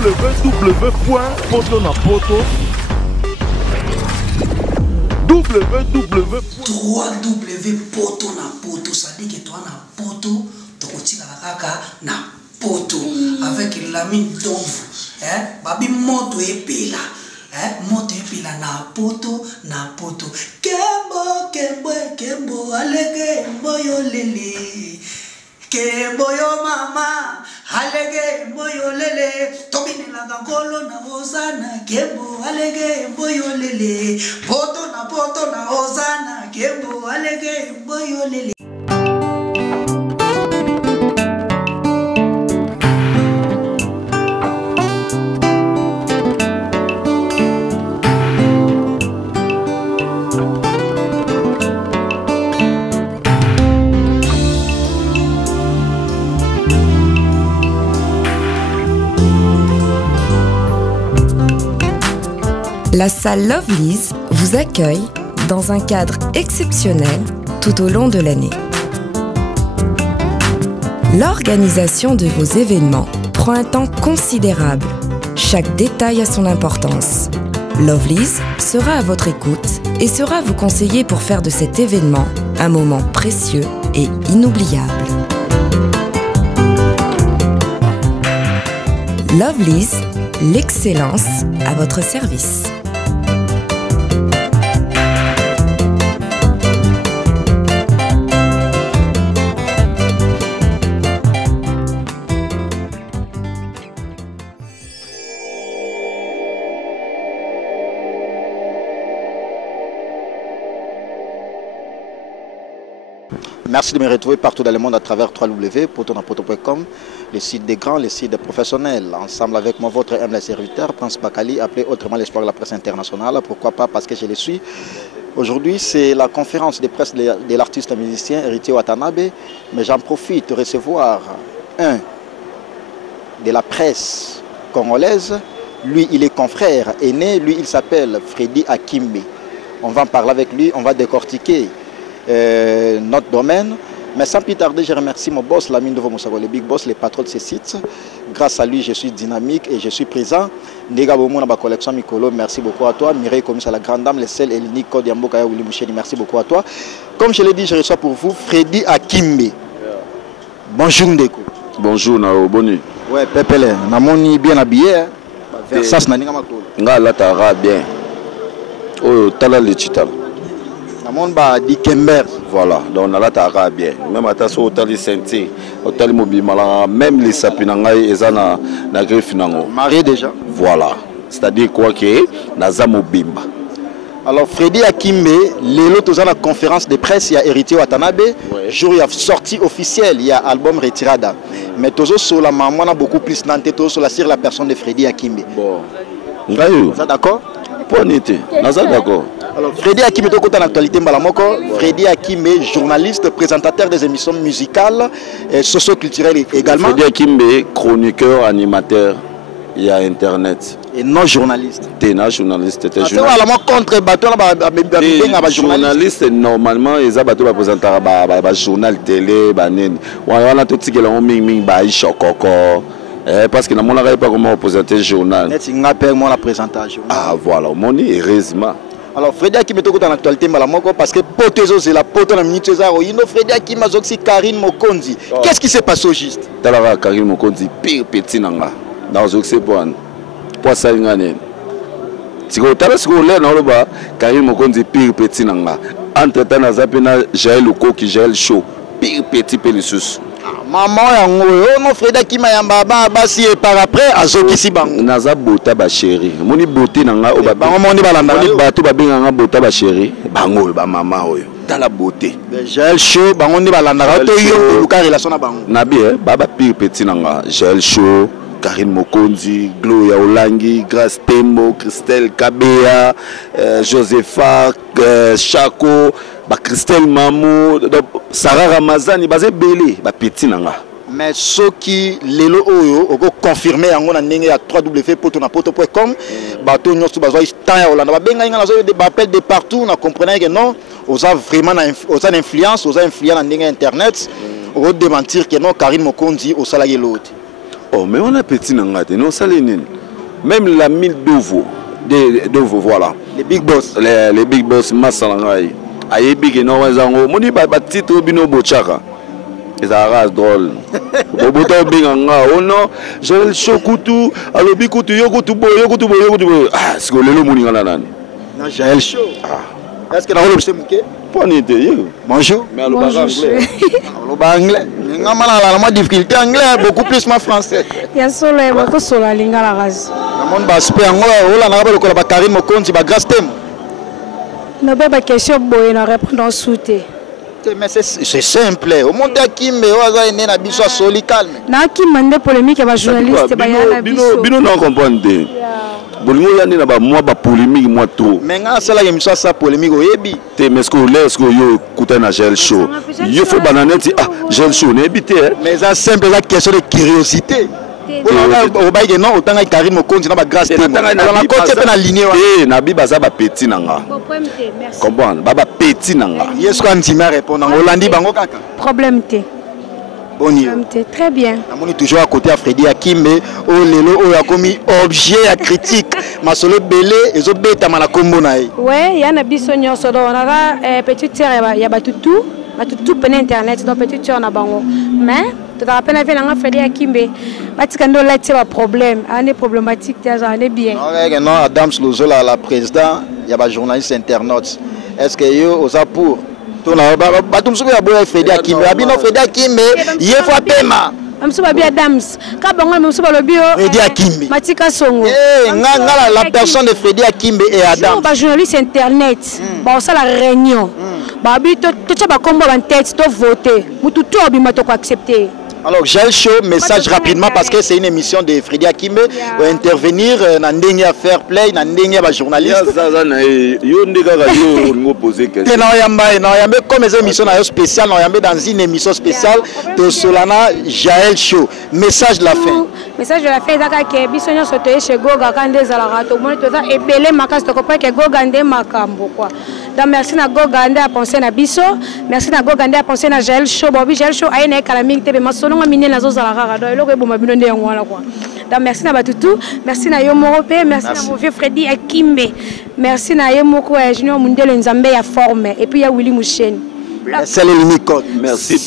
www.potonapoto www.potonapoto, ça dit que toi na poto, tokotika la kaka na poto avec l'ami d'ombre, babi moto epela. Moto epela na poto kembo alege moyo lele kembo yo mama alege moyo lele tobine la gangolo na ozana kembo alege moyo lele poto na ozana kembo alege moyo lele. La salle Lovely's vous accueille dans un cadre exceptionnel tout au long de l'année. L'organisation de vos événements prend un temps considérable. Chaque détail a son importance. Lovely's sera à votre écoute et sera vous conseiller pour faire de cet événement un moment précieux et inoubliable. Lovely's, l'excellence à votre service. Merci de me retrouver partout dans le monde à travers www.potonapoto.com, le site des grands, le site des professionnels. Ensemble avec moi, votre humble serviteur, Prince Bakali, appelé autrement l'espoir de la presse internationale. Pourquoi pas? Parce que je le suis. Aujourd'hui, c'est la conférence de presse de l'artiste musicien Héritier Watanabe. Mais j'en profite de recevoir un de la presse congolaise. Lui, il est confrère aîné. Lui, il s'appelle Freddy Akimbe. On va en parler avec lui, on va décortiquer notre domaine. Mais sans plus tarder, je remercie mon boss, l'ami de Moussako, le big boss, le patron de ces sites. Grâce à lui, je suis dynamique et je suis présent. Nega Bomo, ma collection Mikolo, merci beaucoup à toi. Mireille Komis à la grande dame, le seul et l'unique Code Yamboka Willy Moucheni, merci beaucoup à toi. Comme je l'ai dit, je reçois pour vous Freddy Akimbe. Bonjour Ndeko. Bonjour Nao, bonne nuit. Ouais, Pépele, Namoni bien habillé. Versas Naninga Makolo. Nga la tara bien. Oh, tala le chital. Voilà, donc on a la bien. Même à ta hôtel Saint-Thé, hôtel mobile, même les sapinangaï et na griffe nango. Marié déjà. Voilà, c'est-à-dire quoi que Nazamo Bimba. Alors Freddy Akimbe, l'autre dans la conférence de presse, il y a Héritier Watanabe. Ouais. Jour il y a sortie officielle, il y a album Retirada. Mais toujours sur la maman, on a beaucoup plus nanté, toujours sur la personne de Freddy Akimbe. Bon. Vous êtes d'accord? Pour n'était, d'accord. Alors, Freddy Akimbe est dans l'actualité Mbalamoko. Freddy Akimbe, journaliste, présentateur des émissions musicales et socio-culturelles également. Freddy Akimbe, chroniqueur, animateur, il y a Internet. Et non journaliste. T'es non journaliste, t'es journaliste. Normalement, ils ont présenté un journal télé, on a tout ce qui est parce que nous n'avons pas comment présenter le journal. la présentation. Ah voilà, mon heureusement. Alors Freddy Akimbe est dans l'actualité parce que Potezo c'est la pote la minute César. Il y a Freddy Akimbe aussi Karine Mokonzi. Qu'est-ce qui s'est passé au juste? Talara Karine Mokonzi pire petit nanga. Dans Oxé pour ça ngane. Si vous avez ce qu'on a Karine Mokonzi pire petit nanga. Entre temps na zapena Jaël Oko qui Jaël show pire petit pelissus. Maman yango no Freddy Akimbe yamba basi et par après azokisi bango. Naza bota ba chéri. Moni beauté nanga o ba bango moni balanda. Moni bato ba benga bota ba chéri. Bango ba maman oyo. Dans la beauté. Jaël show bango ni balanda to yo luka relation na bango. Na bien baba pire petit nanga Jaël show. Karine Mokonzi, Gloria Olangi, Grace Tembo, Christelle Kabea, Josepha, Chako, Christelle Mamou, Sarah Ramazani, basé belé, petit nanga. Mais ceux qui lelo oyo oko confirmer yango na ndenge ya www.potonapoto.com bato nyoso bazwa temps ya Hollande ba benga nga nazo des appels de partout na comprenez que non oza vraiment oza influence oza influent na ndenge internet on démentir que non Karine Mokonzi au salarié l'autre. Oh, mais on a petit n'angate, non, ça les nines. Même la mille d'Ovo, voilà. Les big boss. Les big boss, Massalangaï. Aïe, big et non, on dit, bah, titre, bino, bochaka. C'est un race drôle. Au bout d'un big anga, oh non, j'ai le chokoutou, alors bikoutou, yokoutou, yokoutou. Ah, c'est que le lot mouni ngana nani. J'ai le chaud. Est-ce que dans le c'est mouké? Pas ni te Bonjour. Mais alors, anglais. Alors, anglais. La difficulté anglais, beaucoup plus ma français. Il y a solo et beaucoup solo à l'ingala race. Le monde va se faire anglais, on a pas le col Karim Mokonzi, ba grâce thème. Non, pas question boy, on répond en souté. Mais c'est simple. Au monde qui me osa ene na biso soli calme. Na qui mande polémique ba journaliste ba yana biso. Bino non comprendre. Bolingo yandi na ba moi ba polémique moi trop. Mais nga sala yemiswa sa polémique oyebi. Te mais est-ce que yo kuta na gel show. Yo faut bananeti ah gel show ne bité. Mais ça simple la question de curiosité. Au baïge non autant que Karim Mokonzi na ba grâce thème. Na côté pe na ligne wa. Eh na bi baza ba petit nanga. Comprendre baba petit nanga. Yes ko antima répondre en Hollandi bango kaka. Problème té. Boni. Très bien. On est toujours à côté à Freddy Akimbe. Oh lelo oh a commis objet à critique. Masolo belé ezo beta mala kombo na ye. Ouais, il y a na biso nyonso do on a petite sœur ya batutu pe internet donc petite sœur na bango. Mais tu te rappelles avec la Freddy Akimbe batikando là c'est un problème, un problématique ça est bien. Non, Adams Lozola la président, il y a ba journaliste internaute. Est-ce que yo osa pour batum suku ya boya Freddy Akimbe abino Freddy Akimbe yefwa pema amsuba bi Adams ka bango amsuba lobio Freddy Akimbe Matika Songo la personne de Freddy Akimbe et Adams ba journaliste internet ba ça la réunion ba bi to ba kombo ba tête to voter mutu to abima to ko accepter. Alors j'ai chaud message rapidement parce que c'est une émission de Freddy Akimbe intervenir na ndenge ya fair play na ndenge ba journaliste yo ndeka ka yo ngo poser question na yamba comme une émission na spéciale na yamba dans une émission spéciale de Solana Jaël Show message de la fin ezaka ke biso nyonso toye chez Goga ka nde ezalaka tomoni toza ebele makasi tokopa ke Goga nde makambo quoi. Donc merci na Goga nde a pensé na biso, merci na Goga nde a pensé na Jaël Show bobi Jaël Show ayena kala mingi te be masononga minene nazozalaka ka donc eloko eboma bino nde yango wala quoi. Donc merci na batutu, merci na yo morope, merci na mon vieux Freddy Akimbe, merci na yo moko Junior Mundele Nzambe ya forme et puis ya Willy Mouchen. C'est le Nicole. Merci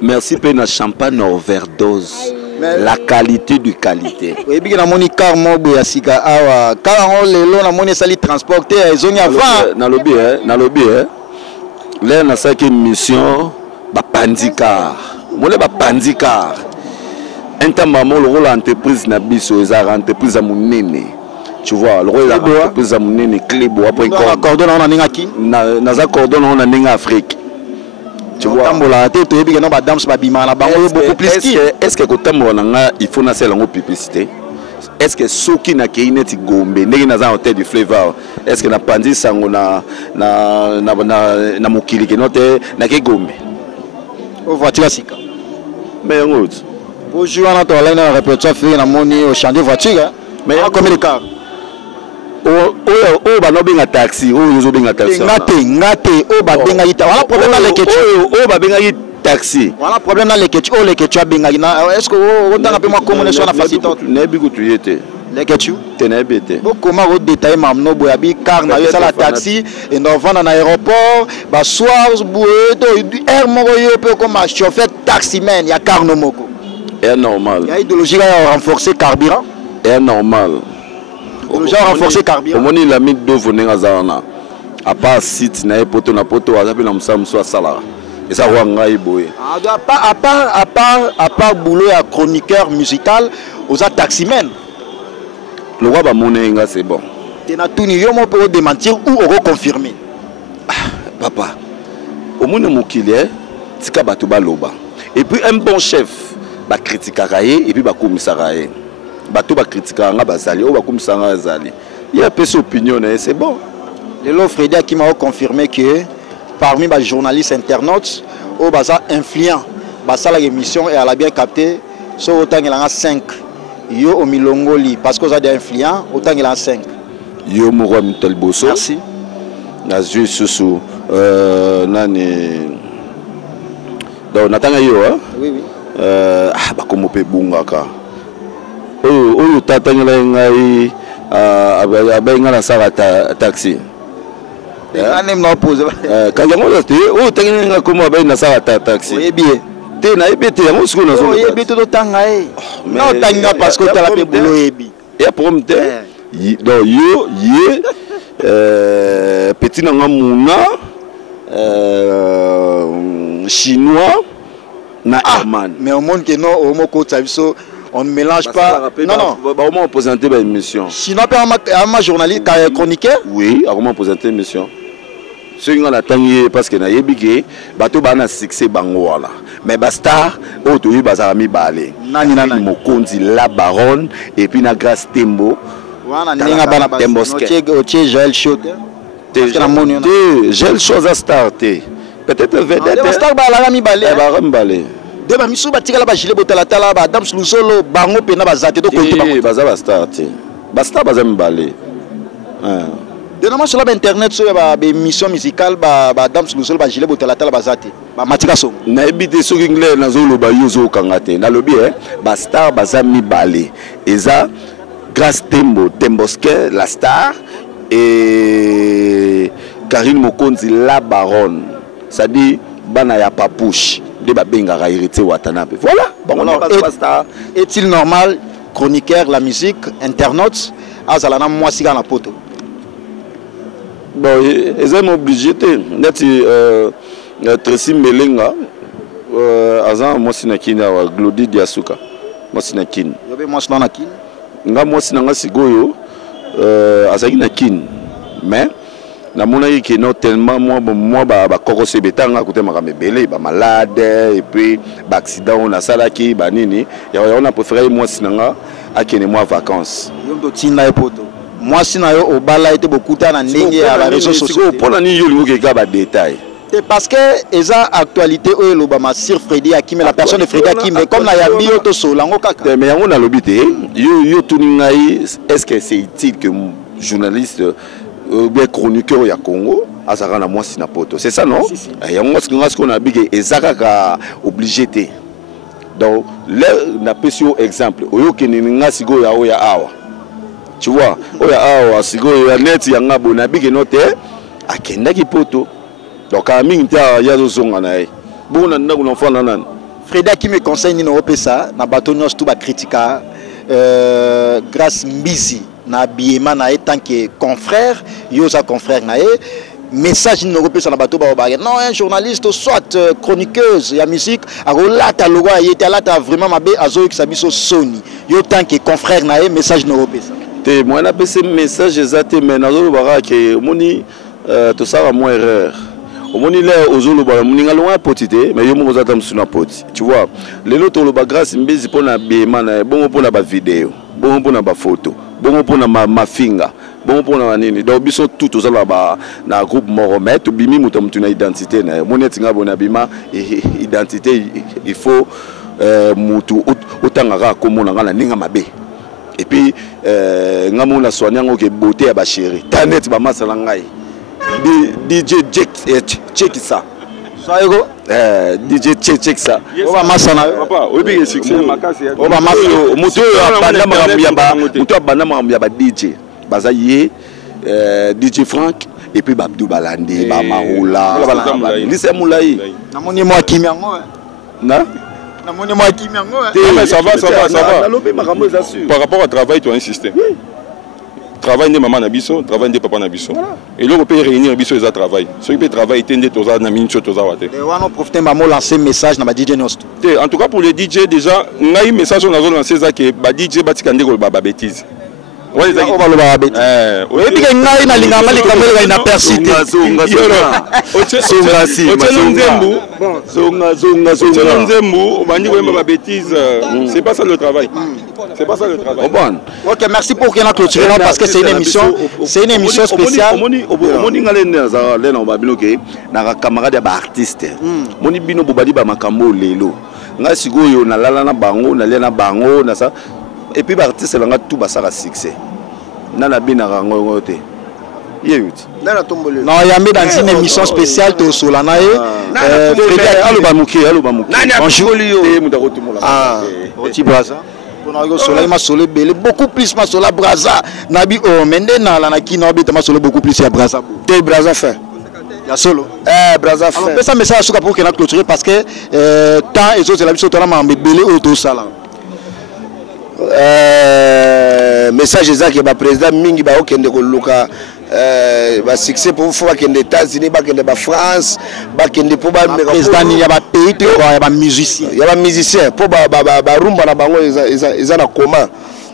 merci pe na champagne overdose. La qualité du qualité. Oui, bien na moni car mobo ya sika awa car on lelo na moni sali transporter ezongi avant na lobby là na sa ki mission ba pandikar. Mole ba pandikar. Intamamo le rôle entreprise na biso eza entreprise a munene. Tu vois, le rôle entreprise a munene Clébo après quoi. Cordon on a ninga ki na za cordon on a ninga Afrique. Tu vois, tambola te to yebi que non ba dams ba bima na bango beaucoup plus qui. Est-ce que kotambola nga il faut na sela ngo publicité? Est-ce que soki na keineti gombe ndenge na za hôtel du Flavor? Est-ce que na pandi sango na mokili ke note na ke gombe? O voiture sika. Mais ngout. Bonjour na to la na répertoire fait na moni au champ de voiture. Mais combien de car? Oh, bah non, bien taxi. Oh, ils ont bien taxi. Ngate. Oh, bah bien ita. Voilà problème dans les ketchup. Oh, bah bien taxi. Voilà problème dans les ketchup. Oh, les ketchup bien ina. Est-ce que on t'a appelé moi comment sur la facilité? Nebi que tu étais. Les ketchup. T'es nebité. Bon, comment vous détaillez mamno boyabi car na ça la taxi et nous vend dans aéroport. Bah soir boué to air moko yo peu comme chauffeur taximan, ya car no moko. Est normal. Il y a idéologie à renforcer carburant. Est normal. Le genre renforcé carburant. Au moment la mine d'eau venait à Zana. À part site na poto na poto à la msam soit sala. Et ça wanga iboé. À part boulot à chroniqueur musical aux taximen. Le roi ba monenga c'est bon. Tu na tout yo mo peut démentir ou reconfirmer. Papa. Au monde mokilé tika batu ba loba. Et puis un bon chef ba critiquer et puis ba commissariat. Bato ba critiquer nga bazali o ba kumisanga bazali. Il y a peu d'opinion c'est bon. Le Freddy qui m'a confirmé que parmi les journalistes internautes au baza influent basa la émission et elle a bien capté so autant il en a 5 yo au milongoli parce que ça des influents autant il en a 5 yo moro mitel bosso merci na jeu susu nani donc natanga yo hein oui bakomo pe bungaka oyo tatangela ngai abenga na sala taxi anem na pose kanyango te oyo tangela ngai komo abenga na sala taxi bien te na yebi te yango siko na zo yebi to tanga na tanga parce que tala pe boulot yebi et problème te donc yo petit nanga muna chinois na Herman. Mais au monde que non, au mot on ne mélange pas. Non. On m'a présenté une émission. Chinois, un journaliste, chroniqueur. Oui, on m'a présenté une émission. Ceux qui ont attendu parce que na yebike, bateau bana succès bangoala. Mais basta, auto bazarami balé. Nani. Mokonzi la baronne et puis na grâce Tembo. Wana ninga bana Temboske. Otie Joël Chote. J'ai chose à starter. Peut-être le vedette. Star balami balé. Balé. De ba misu batika la ba gilet botala tala ba Adam Slusolo bango pena bazate to konti ba. Baza starter. Basta bazami balé. De normalement sur internet sur ba émission musicale ba Adam Slusolo ba gilet botala tala bazate. Ba matika so. Na ebité so kingle na zo lo ba yozo kangate. Na lobi ba star bazami balé. Eza grâce Tembo, Temboske la star et Karine Mokonzi la baronne. Ça dit bana ya papouche de babenga hérité Watanabe. Voilà. Est-il normal chroniqueur la musique internaute azalana mwasi na poto? Bon, ils sont obligés de Tracy Melenga azan mwasi na kina wa Glody Diasuka. Mwasi na kina. Yobe mwasi na kina. Nga mwasi na sigoyo azaki na kina. Mais na mona yiki no tellement moi ba koko se betanga kote makame belé ba malade et puis ba accident na salaki ba nini ya on a préféré moi sinanga akene moi vacances yomdo tinda epoto moi sinayo obala été beaucoup ta na ndenge ya ba réseaux sociaux pour na ni yo lingo ke ba détail parce que eza actualité oyo loba ma sir Freddy Akim la personne de Freddy Akim mais comme na yambi yo to solango kaka mais yango na lobité yo tuningai est-ce que c'est utile que journaliste bien chroniqueur ya Congo azaka na mwasi na poto c'est ça non ya mwasi qu'on a bigé ezaka obligé té donc là na pesio exemple oyo keninga sigo ya oya awa tu vois oya awa sigo ya net ya ngabo na bigé note akenda ki poto donc a mingi ya zo zonga na e bona ndako na fana nan Freda qui me conseille ni no pesa na bato nyos tout ba critica grâce Mbizi na biema na tant que confrère yosa confrère na message ni européen na bato ba non un journaliste soit chroniqueuse ya musique akolata logo ayete alata vraiment mabe azo ki sabiso soni yo tant que confrère na message ni européen te moi na pese message exact mais na zo ba ke moni to ça va moins erreur au moni là ozolo ba moni ngalwa potité mais yo mo zata msuna poti tu vois les autres lo ba grâce Mbizi pona biema na bon pona ba vidéo bon pona ba photo bon pour ma finga bon pour na nini donc biso tout aux ba na groupe Moromet to bimi mutu na identité na moneti ngabo na bima identité il faut mutu otanga ka komona ngana ninga mabe et puis ngamo na soignango ke beauté ya ba chéri tanet ba masala ngai DJ check ça Sayo DJ check ça. Oba masana papa obi succès makasi. Oba maso moto abanda makambo ya ba DJ. Baza ye DJ Frank et puis Babdou Balandi, ba Maroula, Lise Moulay. Na moni moi Kimiango. Na moni moi Kimiango. Mais ça va. Par rapport au travail, tu as un système. Travail de maman nabiso, travail de papa nabiso. Et là on peut réunir biso les travail. Ceux qui peut travailler tende toza na mincho toza wate. Et on profiter maman lancer message na ba DJ Nost. En tout cas pour les DJ déjà, ngai message on a lancé ça que ba DJ batikande ko ba bêtise. Ouais les on va le ba bêtise. Oui puis ngai na linga mali kamela ina persiste. Zonga nzembu bandi ko ba bêtise. C'est pas ça le travail. C'est pas ça le travail. Bon. OK, merci pour qu'on a clôturé parce que c'est une émission spéciale. Moni ngalena za lena ba binoke na camarade ba artiste. Moni bino bobali ba makambo lelo. Nga sigoyo na lala na bango na lena bango na ça et puis ba artiste langa tout ba saka succès. Na bina rango te. Non, il y a mis dans une émission spéciale de Solanae. Bonjour. Beaucoup plus ma sola braza. Nabi oh mendena la naki na obita ma solo beaucoup plus ya braza. Te braza fait. Ya solo. Braza fait. Alors ça message suka pour que na clôturer parce que temps et autres la biso tona ma mbele auto sala. Message ezaki ba président mingi ba okende ko luka ba succès pour fois que les États-Unis ba kende ba France ba kende pour ba président ni ya ba pays te ya ba musicien pour ba rumba na bango eza na comment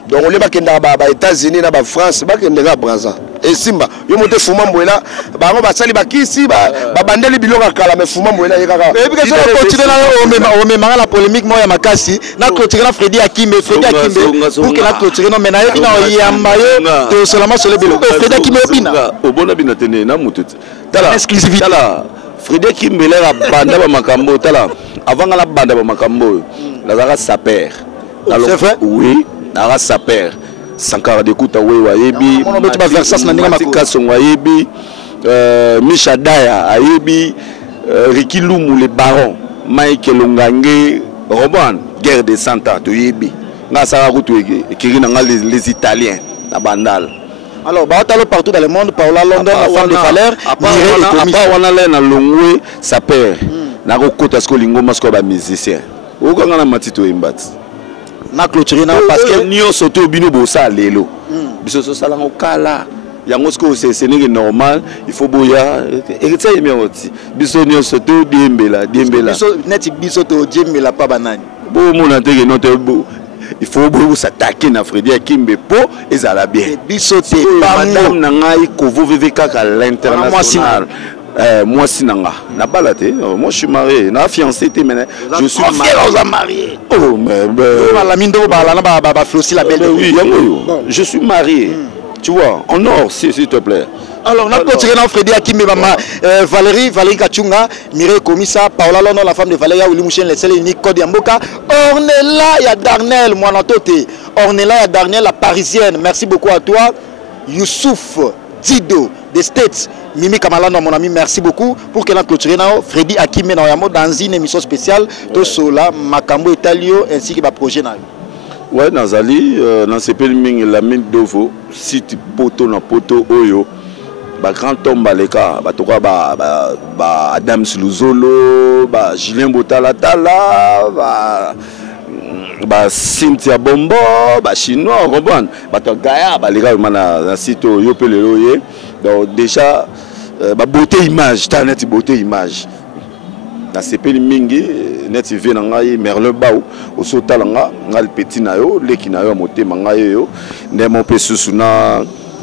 donc on les ba kende ba États-Unis na ba France ba kende ga Brazza et simba yo monte fuma mbwela bango ba sali ba kisi ba bandeli bilonga kala me fuma mbwela yekaka et puis que ça continue na o memanga la polémique moi ya makasi na clôturer na Freddy Akimbe pour que la clôturer non mais na yebina yamba yo to seulement sur le bilo Freddy Akimbe obina obona bina tene na mututi tala exclusivité tala Freddy Akimbe la banda ba makambo tala avant la banda ba makambo la zara saper c'est vrai oui la saper Sankara de Kouta Wayebi, Matika Sonwayebi, Misha Daya, Ayebi, Ricky Lumu, les barons, Michael Longange, Roban, guerre des Santa, de Yebi, Nasara Routoué, les Italiens, la Bandal. Alors, partout dans le monde, Paola London, la femme de Valère, on a l'air à Longwe, sa père, Narokota Skolingo, Mascoba musicien. Où qu'on a matito imbat. Na clôturer parce que nous sommes bino bossa lelo biso so sala ngokala yango sko c'est normal il faut boya et ça y oti biso nous sommes diembela biso net biso to diembela pa banani bo mona teke note il faut beaucoup s'attaquer na Freddy Akimbe po ezala bien biso te madame na ngai ko vivre kaka l'international moi sinanga na balate moi je suis marié na fiancé te mais je suis marié oh mais la mine do ba la flossi la belle oui je suis marié tu vois en or s'il te plaît. Alors on a continué dans Freddy Akimbe maman Valérie Kachunga Mireille Komissa Paola Lono la femme de Valéria Oulimouchen les seuls uniques Code Yamboka Ornella ya Darnel moi Toté Ornella ya Darnel la parisienne merci beaucoup à toi Youssouf Dido des States Mimi Kamalano mon ami merci beaucoup pour que la clôture Freddy Akimbe dans une émission spéciale de Sola Makambo Italio ainsi que le projet na ouais Nazali dans ce pays la mine d'Ovo site poto na poto oyo ba grand tombe baleka ba toka ba Adam Siluzolo ba Julien Botala Tala ba Cynthia Bombo ba chinois comprendre ba to gaya ba leka na site yo pelelo ye donc déjà ba beauté image ta net beauté image na sepeli mingi net vie na ngai Merlin Bao osotala nga le petit na yo leki na yo motema ngai yo ndemo pe susuna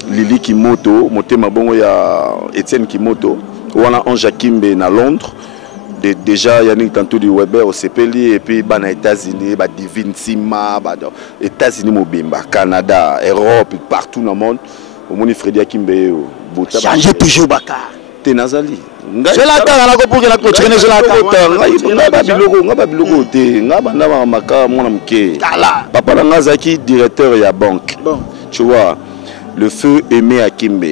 Lili Kimoto motema bongo ya Etienne Kimoto wana Ange Akimbe na Londres déjà Yannick tantôt du Weber au sepeli et puis ba na États-Unis ba Divine Sima ba États-Unis mobimba Canada Europe partout dans le monde au moni Freddy Akimbe changer toujours Bakar Nazali je l'attends là pour que la clôture ne nga ba biloko te nga ba na maka mona mke papa na ngazaki directeur ya banque tu vois le feu Aimé Akimbe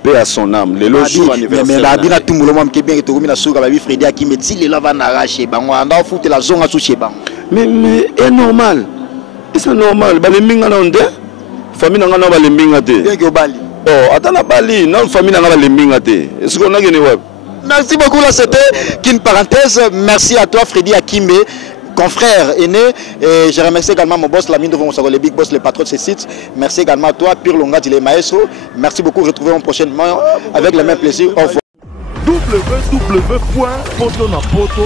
paix à son âme le jour anniversaire mais la bina tout le monde qui bien to mina suka ba Freddy Akimbe ti le lava na rache bango anda foutre la zone à sous chez bango mais est normal c'est normal ba le minga na onde famille nga na ba le minga te bien que bali oh attends Bali non famille na le minga te est-ce qu'on a gagné web. Merci beaucoup là c'était qu'une parenthèse merci à toi Freddy Akimbe confrère aîné et je remercie également mon boss Lamine devant le big boss le patron de ce site merci également à toi Pire Longa Dilé Maestro merci beaucoup retrouvons prochainement avec le même plaisir au revoir www.potonapoto